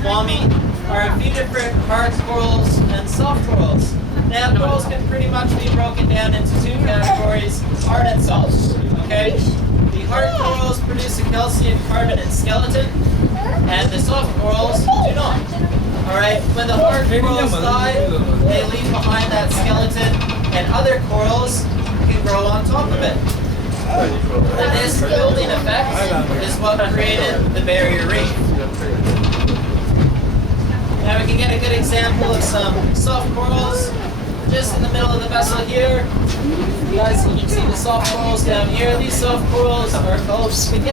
swami are a few different hard corals and soft corals. Now, corals can pretty much be broken down into two categories, hard and soft. Okay? The hard corals produce a calcium carbonate skeleton, and the soft corals do not. Alright, when the hard corals die, they leave behind that skeleton, and other corals can grow on top of it. And this building effect is what created the barrier reef. Now we can get a good example of some soft corals just in the middle of the vessel here. You guys can see the soft corals down here. These soft corals are called spaghetti.